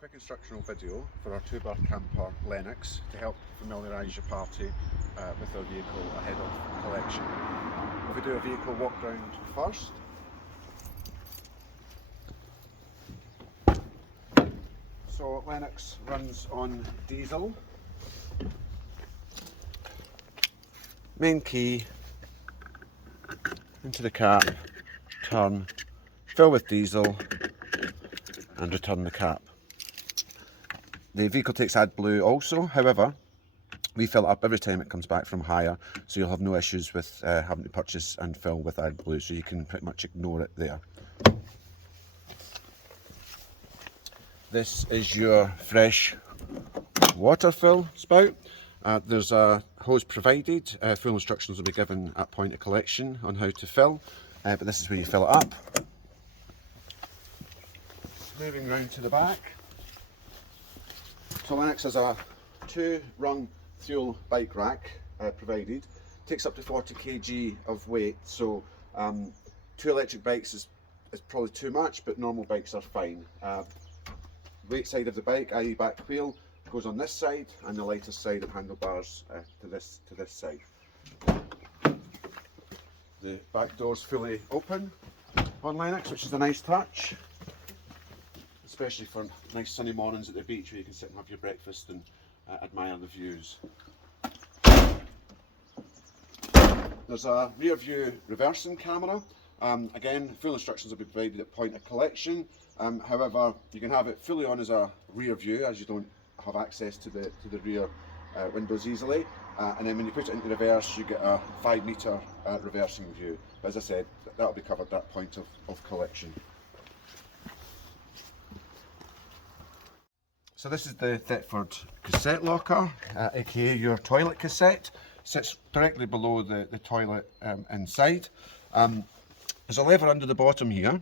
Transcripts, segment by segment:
quick instructional video for our two-berth camper Lennox to help familiarise your party with our vehicle ahead of collection. If we do a vehicle walk round first. So Lennox runs on diesel. Main key, into the cap, turn, fill with diesel and return the cap. The vehicle takes AdBlue also, however, we fill it up every time it comes back from hire, so you'll have no issues with having to purchase and fill with AdBlue, so you can pretty much ignore it there. This is your fresh water fill spout. There's a hose provided. Full instructions will be given at point of collection on how to fill, but this is where you fill it up. Moving round to the back. So Lennox has a 2-rung fuel bike rack provided. Takes up to 40 kg of weight, so 2 electric bikes is probably too much, but normal bikes are fine. Weight side of the bike, i.e. back wheel, goes on this side, and the lighter side of handlebars to this side. The back door's fully open on Lennox, which is a nice touch, especially for nice sunny mornings at the beach where you can sit and have your breakfast and admire the views. There's a rear view reversing camera. Again, full instructions will be provided at point of collection. However, you can have it fully on as a rear view, as you don't have access to the rear windows easily. And then when you put it into reverse, you get a 5-metre reversing view. But as I said, that'll be covered at point of collection. So this is the Thetford cassette locker, aka your toilet cassette. Sits directly below the toilet inside. There's a lever under the bottom here.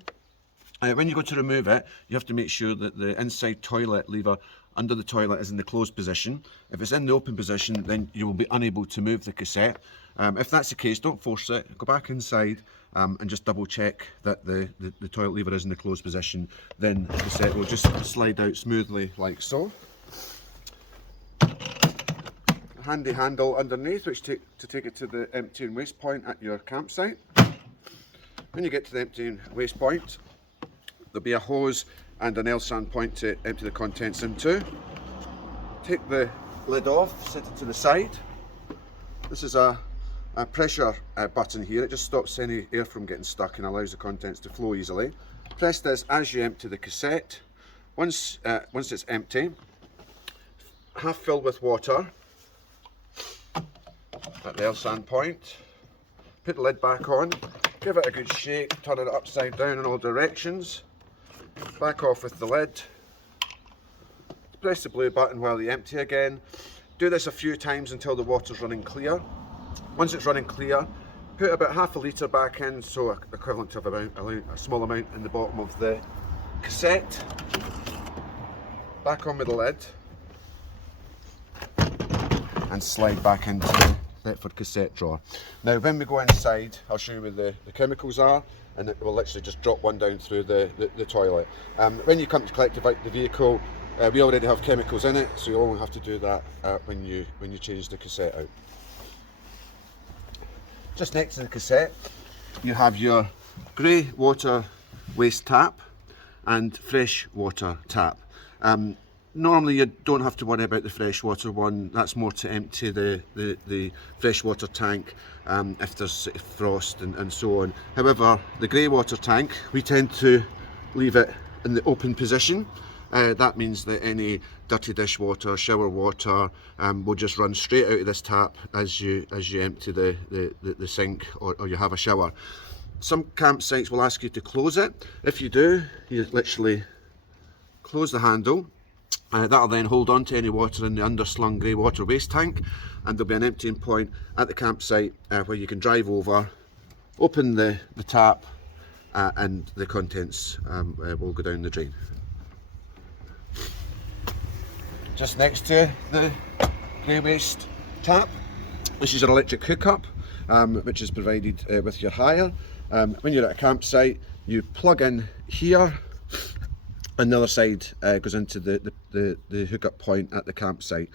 When you go to remove it, you have to make sure that the inside toilet lever under the toilet is in the closed position. If it's in the open position, then you will be unable to move the cassette. If that's the case, don't force it. Go back inside and just double check that the toilet lever is in the closed position. Then the cassette will just slide out smoothly like so. A handy handle underneath, which to take it to the emptying waste point at your campsite. When you get to the emptying waste point, there'll be a hose and an L-sand point to empty the contents into. Take the lid off, set it to the side. This is a pressure button here. It just stops any air from getting stuck and allows the contents to flow easily. Press this as you empty the cassette. Once it's empty, half fill with water at the L-sand point. Put the lid back on, give it a good shake, turn it upside down in all directions. Back off with the lid. Press the blue button while you empty again. Do this a few times until the water's running clear. Once it's running clear, put about ½ a litre back in, so equivalent to a small amount in the bottom of the cassette. Back on with the lid. And slide back into the Thetford cassette drawer. Now when we go inside, I'll show you where the chemicals are, and it will literally just drop one down through the toilet. When you come to collect the vehicle, we already have chemicals in it, so you only have to do that when you change the cassette out. Just next to the cassette, you have your grey water waste tap and fresh water tap. Normally you don't have to worry about the freshwater one. That's more to empty the freshwater tank if there's frost and so on. However, the grey water tank, we tend to leave it in the open position. That means that any dirty dishwater, shower water will just run straight out of this tap as you empty the sink or you have a shower. Some campsites will ask you to close it. If you do, you literally close the handle. That'll then hold on to any water in the underslung grey water waste tank, and there'll be an emptying point at the campsite where you can drive over, open the tap, and the contents will go down the drain. Just next to the grey waste tap, this is your electric hookup, which is provided with your hire. When you're at a campsite, you plug in here and the other side goes into the hookup point at the campsite.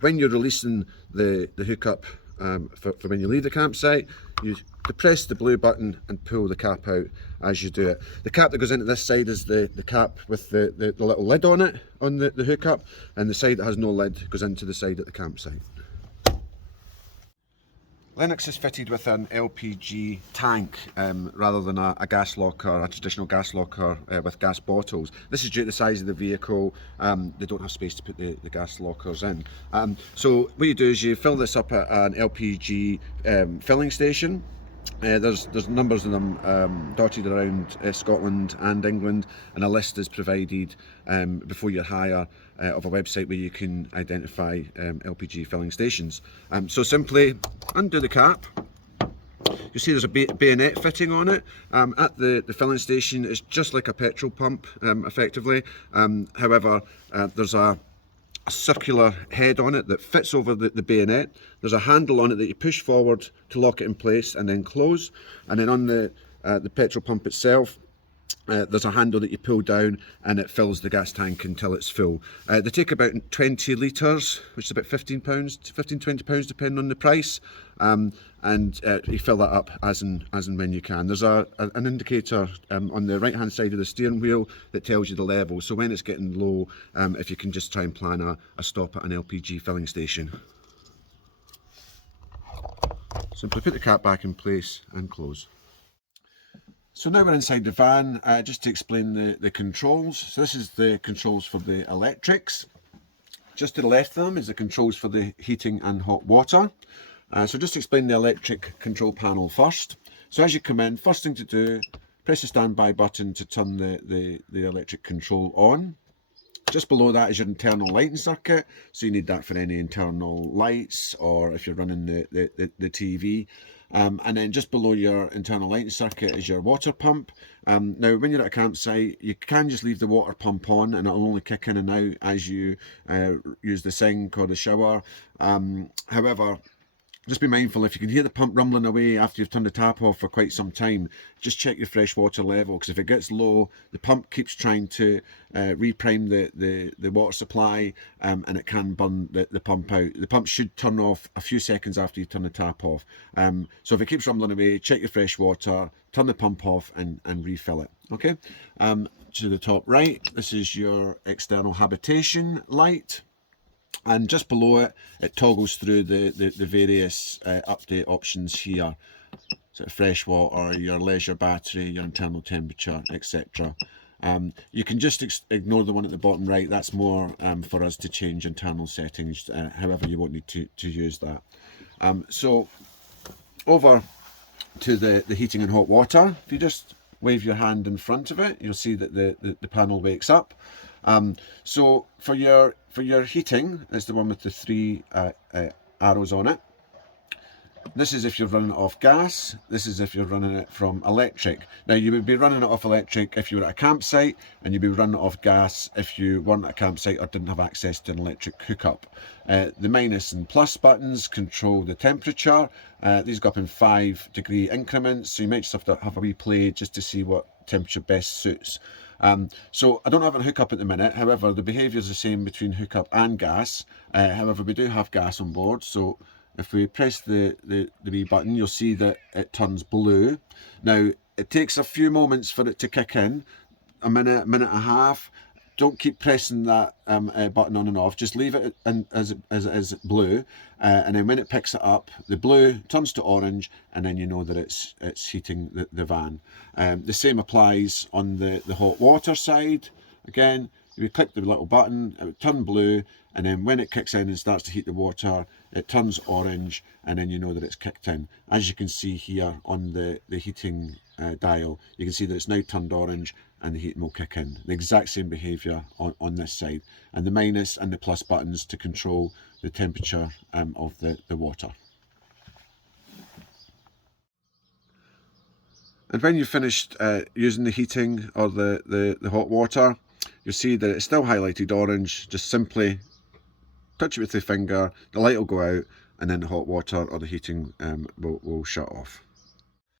When you're releasing the hookup for when you leave the campsite, you depress the blue button and pull the cap out as you do it. The cap that goes into this side is the cap with the little lid on it, on the hookup, and the side that has no lid goes into the side at the campsite. Linnhe is fitted with an LPG tank rather than a gas locker, a traditional gas locker with gas bottles. This is due to the size of the vehicle. They don't have space to put the gas lockers in. So what you do is you fill this up at an LPG filling station. There's numbers of them dotted around Scotland and England, and a list is provided before your hire of a website where you can identify LPG filling stations. So simply undo the cap. You see there's a bayonet fitting on it. At the filling station, it's just like a petrol pump, effectively. However, there's a circular head on it that fits over the bayonet. There's a handle on it that you push forward to lock it in place and then close. And then on the petrol pump itself, there's a handle that you pull down and it fills the gas tank until it's full. They take about 20 litres, which is about £15–20 depending on the price. And you fill that up as and when you can. There's an indicator on the right hand side of the steering wheel that tells you the level, so when it's getting low, if you can just try and plan a stop at an LPG filling station. Simply put the cap back in place and close. So now we're inside the van, just to explain the controls. So this is the controls for the electrics. Just to the left of them is the controls for the heating and hot water. So just to explain the electric control panel first. So as you come in, first thing to do, press the standby button to turn the electric control on. Just below that is your internal lighting circuit, so you need that for any internal lights or if you're running the TV. And then just below your internal lighting circuit is your water pump. Now when you're at a campsite, you can just leave the water pump on and it'll only kick in and out as you use the sink or the shower. However, just be mindful, if you can hear the pump rumbling away after you've turned the tap off for quite some time, just check your fresh water level, because if it gets low, the pump keeps trying to reprime the water supply, and it can burn the pump out. The pump should turn off a few seconds after you turn the tap off. So if it keeps rumbling away, check your fresh water, turn the pump off and refill it. Okay, to the top right, this is your external habitation light. And just below it, it toggles through the various update options here. So fresh water, your leisure battery, your internal temperature, etc. You can just ignore the one at the bottom right. That's more for us to change internal settings. However, you won't need to use that. So over to the heating and hot water. If you just wave your hand in front of it, you'll see that the panel wakes up. So for your heating, it's the one with the three arrows on it. This is if you're running it off gas. This is if you're running it from electric. Now you would be running it off electric if you were at a campsite, and you'd be running it off gas if you weren't at a campsite or didn't have access to an electric hookup. The minus and plus buttons control the temperature. These go up in 5-degree increments, so you might just have to have a wee play just to see what temperature best suits. So I don't have a hookup at the minute. However, the behaviour is the same between hookup and gas. However, we do have gas on board, so if we press the wee button, you'll see that it turns blue. Now, it takes a few moments for it to kick in, a minute and a half. Don't keep pressing that button on and off. Just leave it as it is blue, and then when it picks it up, the blue turns to orange, and then you know that it's heating the van. The same applies on the hot water side. Again, if you click the little button, it would turn blue, and then when it kicks in and starts to heat the water, it turns orange, and then you know that it's kicked in. As you can see here on the heating dial, you can see that it's now turned orange and the heating will kick in. The exact same behaviour on this side. And the minus and the plus buttons to control the temperature of the water. And when you've finished using the heating or the hot water, you'll see that it's still highlighted orange. Just simply touch it with the finger, the light will go out, and then the hot water or the heating will shut off.